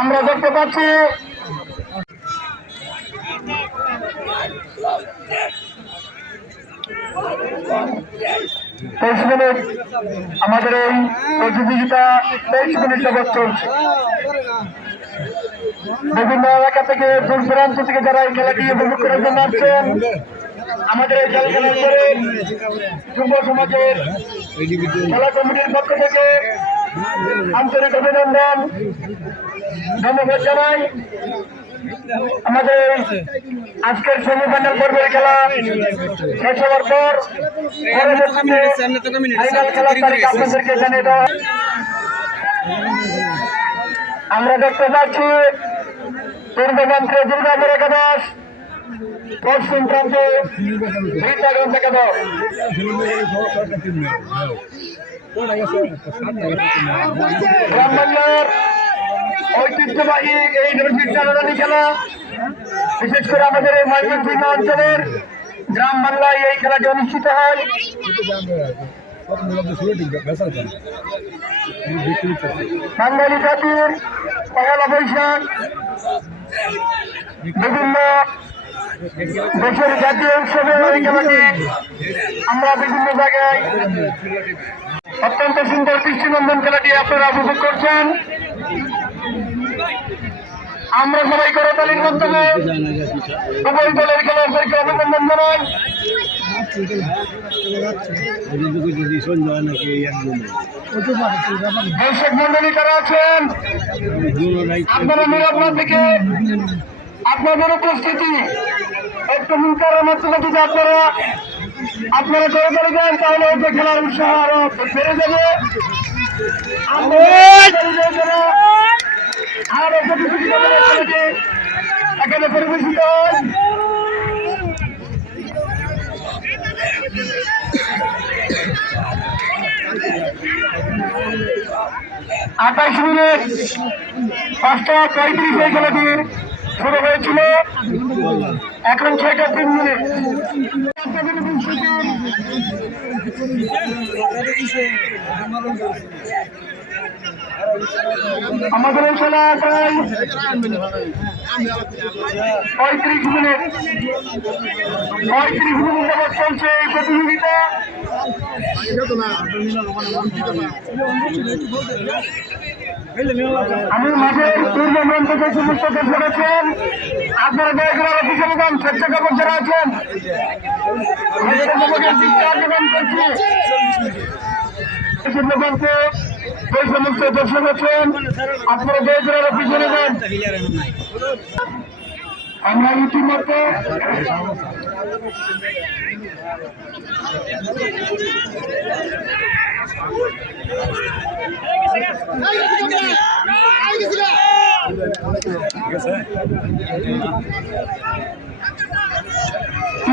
আমরা দেখতে পাচ্ছি আমাদের এই প্রতিযোগিতা 23 মিনিট যাবৎ চলছে। বিভিন্ন এলাকা থেকে দূর দূরান্ত থেকে যারা এই খেলাটি উপভোগ করার জন্য আসছেন, আমাদের এই খেলা খেলার পরে যুব সমাজের খেলা কমিটির পক্ষ থেকে আন্তরিক অভিনন্দন ধন্যবাদ জানাই। আমাদের আজকের সেমিফাইনাল পর্বের খেলা শেষ হওয়ার পর ফাইনাল খেলার তারিখ আপনাদেরকে জানিয়ে দেওয়া। আমরা দেখতে পাচ্ছি পূর্বপ্রান্তে দুর্গাপুর একাদশ, পশ্চিম প্রান্তে রীতাগঞ্জ একাদশ। গ্রামবাংলার ঐতিহ্যবাহী এই নদীর চালানি খেলা, বিশেষ করে আমাদের এই ময়মনসিংহ অঞ্চলের গ্রাম বাংলায় এই খেলাটি অনুষ্ঠিত হয়। বাঙালি জাতির পহেলা বৈশাখ বিভিন্ন দেশের জাতীয় উৎসবে এই খেলাটি আমরা বিভিন্ন জায়গায় অত্যন্ত সুন্দর দৃষ্টিনন্দন খেলাটি আপনারা উপভোগ করছেন। আমরা সবাই করতালির মাধ্যমে উভয় দলের খেলোয়াড়দেরকে অভিনন্দন জানাই। দর্শক মন্ডলী যারা আছেন, আপনারা নিরাপদ থেকে আপনাদের উপস্থিতি একটু হুঙ্কারের মাধ্যমে যদি আপনারা করে চলে যান, তাহলে হয়তো খেলার উৎসাহ আরো বেড়ে যাবে। আরো প্রতিযোগিতা এখানে পরিবেশিত হয়। 28 মিনিট 5:35 এই খেলাটি শুরু হয়েছিল, এখন 6:03 মিনিট। আমাদের এই খেলা প্রায় 35 মিনিট যাবৎ চলছে এই প্রতিযোগিতা। আমি মাঠের পূর্ব প্রান্ত যে সমস্ত দর্শক আছেন, আপনারা দয়া করে আরো পিছনে যান। স্বেচ্ছাসেবক যারা আছেন, আবেদন করছি যে সমস্ত দর্শক আছেন, আপনারা দয়া করে আরো পিছনে যান। আমরা ইতিমধ্যে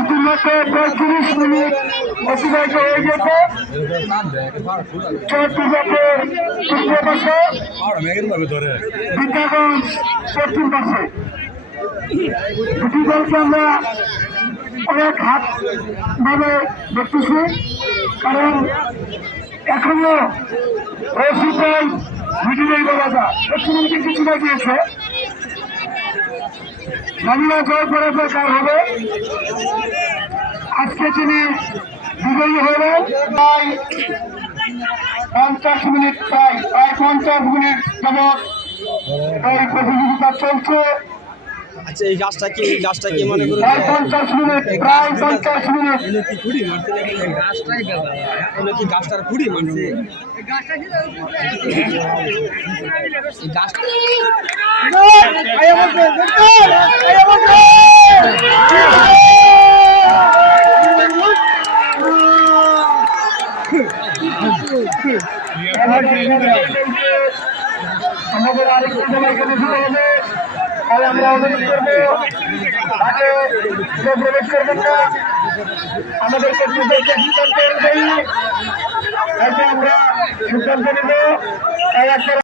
ইতিমধ্যে 35 মিনিট অতিবাহিত হয়ে গেছে। চট্টগ্রামের পূর্ব পাশে, বিদ্যাগঞ্জ পশ্চিম পাশে দুটি দলকে আমরা অনেক হাত ভাবে দেখতেছি, কারণ এখনো রশিদাই ভিডিওই বলা যায় পশ্চিমবঙ্গে কিছুটা দিয়েছে। বাংলা জয় পরাজয় কার হবে, আজকে তিনি বিজয়ী হলেন। প্রায় 50 মিনিট প্রায় 50 মিনিট যাবৎ এই প্রতিযোগিতা চলছে। আচ্ছা, এই গাছটা কি মনে করুন? প্রায় 50 মিনিট কি গাছটার কুড়ি মানছে? আমাদের আরেকটি খেলা এখানে শুরু হবে, তাই আমরা অনুরোধ করবো তাকে প্রবেশ করবেন না। আমাদের কর্তৃপক্ষের সিদ্ধান্ত অনুযায়ী আমরা সিদ্ধান্ত নেব।